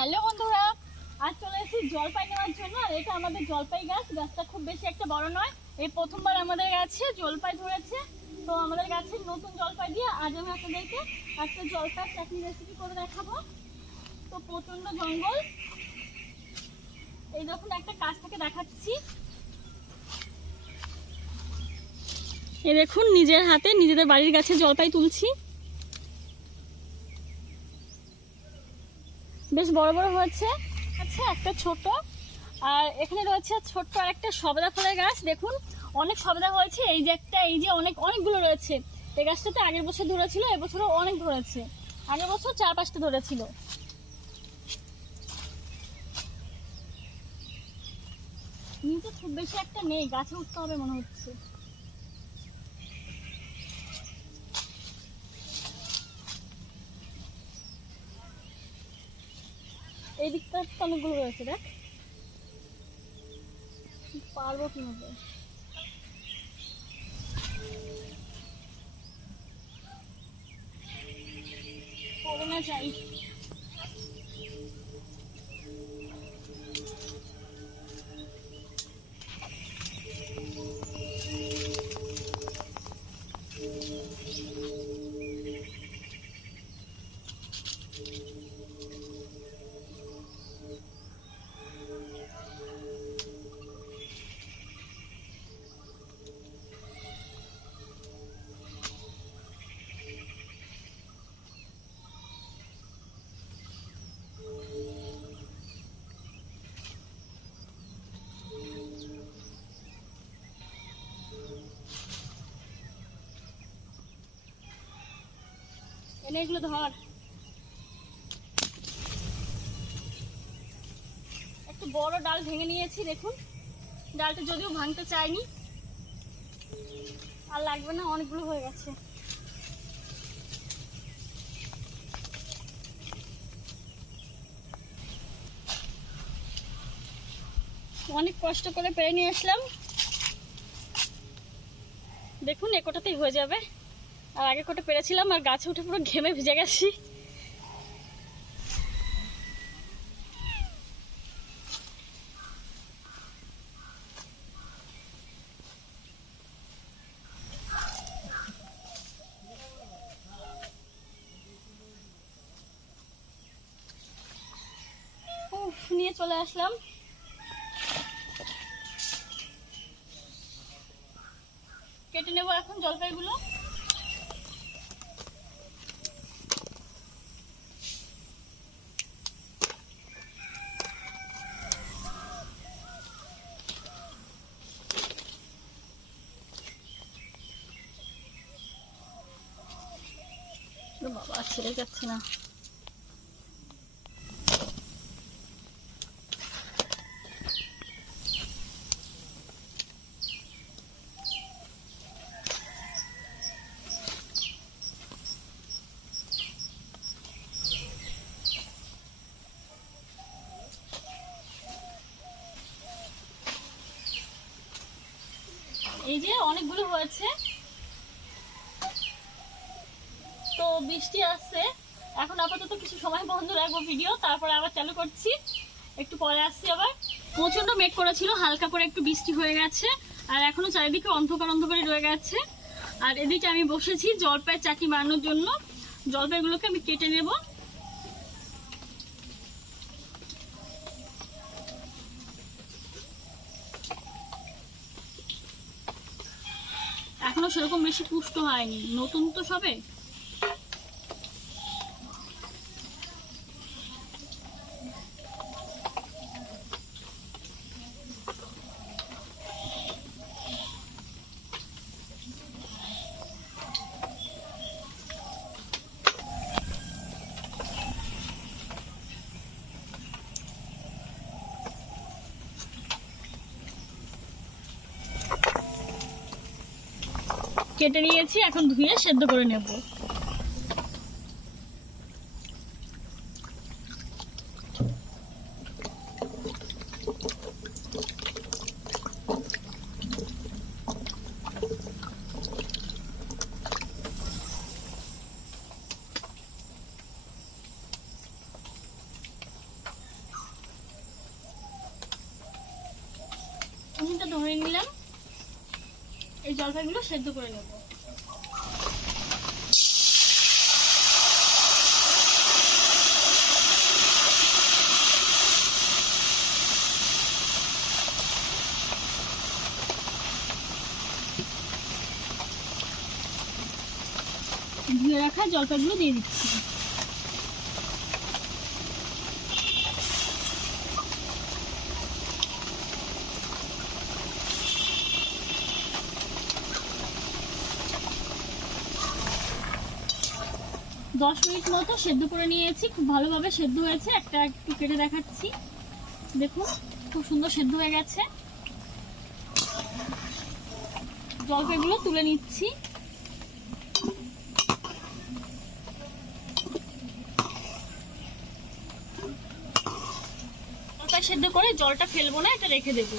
Hello বন্ধুরা, আজ চলে এসেছি জলপাই নেওয়ার জন্য। আর এটা আমাদের জলপাই গাছটা খুব বেশি একটা বড় নয়। এই প্রথমবার আমাদের গাছে জলপাই ধরেছে। তো আমাদের গাছের নতুন জলপাই দিয়ে আজ আমি আপনাদেরকে একটা জলপাই চাটনি রেসিপি করে দেখাবো। তো প্রচণ্ড জঙ্গল, এই যখন একটা কাছ থেকে দেখাচ্ছি, এই দেখুন নিজের হাতে নিজেদের বাড়ির গাছে জলপাই তুলছি। বেশ বড় বড় হয়েছে। আচ্ছা, একটা ছোট, আর এখানে রয়েছে ছোট্ট আর একটা সবেদা ফলের গাছ। দেখুন অনেক সবেদা হয়েছে। এই যে একটা, এই যে অনেকগুলো রয়েছে। এই গাছটাতে আগের বছর ধরেছিল, এবছরও অনেক ধরেছে। আগের বছর 4-5টা ধরেছিল। নিচে খুব বেশি একটা নেই, গাছে উঠতে হবে মনে হচ্ছে। এই দিকটা অনেকগুলো রয়েছে, দেখ পারবো কিভাবে। করোনা চাই। এনে এগুলো ধর। একটু বড় ডাল ভেঙে নিয়েছি, দেখুন ডালটা যদিও ভাঙতে চাইনি। আর লাগবে না, অনেকগুলো হয়ে গেছে। অনেক কষ্ট করে পেরে নিয়ে আসলাম। দেখুন এ কোটাতেই হয়ে যাবে। আর আগে কোটা পেরেছিলাম আর গাছে উঠে পুরো ঘেমে ভিজে গেছি। নিয়ে চলে আসলাম। কেটে নেব এখন জলপাইগুলো। বাবা, ছেড়ে যাচ্ছে না। এই যে অনেকগুলো হয়েছে। তো বৃষ্টি আসছে, এখন আপাতত কিছু সময় বন্ধ রাখবো ভিডিও, তারপরে আবার চালু করছি। একটু পরে আসছি আবার। প্রচন্ড মেঘ করেছিল, হালকা করে একটু বৃষ্টি হয়ে গেছে। আর এখনো চারিদিকে অন্ধকার অন্ধকারই রয়ে গেছে। আর এদিকে আমি বসেছি জলপাই চাটনি বানানোর জন্য। জলপাইগুলোকে আমি কেটে নেব। এখনো সেরকম বেশি পুষ্ট হয়নি, নতুন তো সবে। কেটে নিয়েছি, এখন ধুয়ে সেদ্ধ করে নেব। জলপাইগুলো সেদ্ধ করে নেব। ধুয়ে রাখা জলপাইগুলো দিয়ে দিচ্ছি। দশ মিনিট মতো সেদ্ধ করে নিয়েছি, খুব ভালোভাবে সেদ্ধ হয়েছে। একটা একটু কেটে দেখাচ্ছি, দেখুন খুব সুন্দর সেদ্ধ হয়ে গেছে। জলপাইগুলো তুলে নিচ্ছি। জলপাই সেদ্ধ করে জলটা ফেলবো না, এটা রেখে দেবো।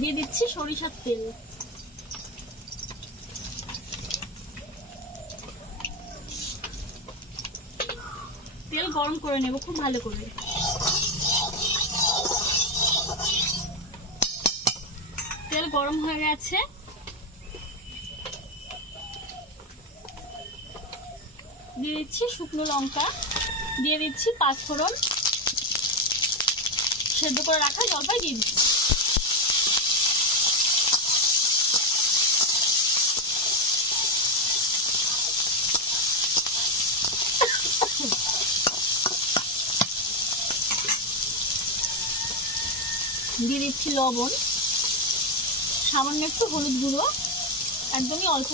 দিয়ে দিচ্ছি সরিষার তেল। তেল গরম করে নেব খুব ভালো করে। তেল গরম হয়ে গেছে, দিয়ে দিচ্ছি শুকনো লঙ্কা, দিয়ে দিচ্ছি পাঁচফোড়ন, সেদ্ধ করে রাখা জলপাই দিয়ে দিচ্ছি। দিয়ে দিচ্ছি লবণ, সামান্য একটু হলুদ গুঁড়ো, একদমই অল্প।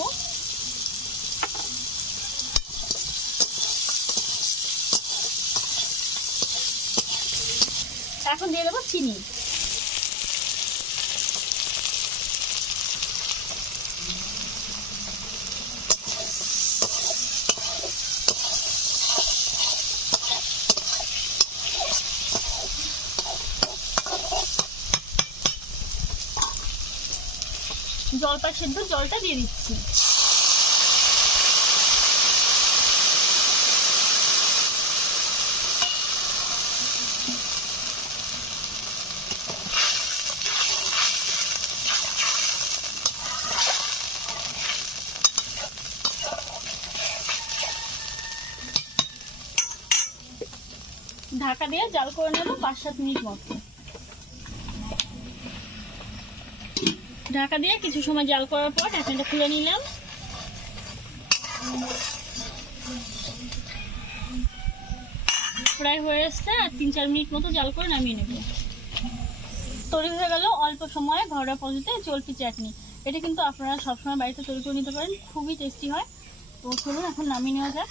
এখন দিয়ে দেবো চিনি। জলপাই সেদ্ধ জলটা দিয়ে দিচ্ছি। ঢাকা দিয়ে জাল করে নেব 5-7 মিনিট মতো। ঢাকা দিয়ে কিছু সময় জাল করার পর ঢাকনাটা খুলে নিলাম। প্রায় হয়ে এসছে, আর 3-4 মিনিট মতো জাল করে নামিয়ে নেব। তৈরি হয়ে গেল অল্প সময়ে ঘরোয়া পদ্ধতিতে জলপি চাটনি। এটা কিন্তু আপনারা সবসময় বাড়িতে তৈরি করে নিতে পারেন, খুবই টেস্টি হয়। তো চলুন এখন নামিয়ে নেওয়া যাক।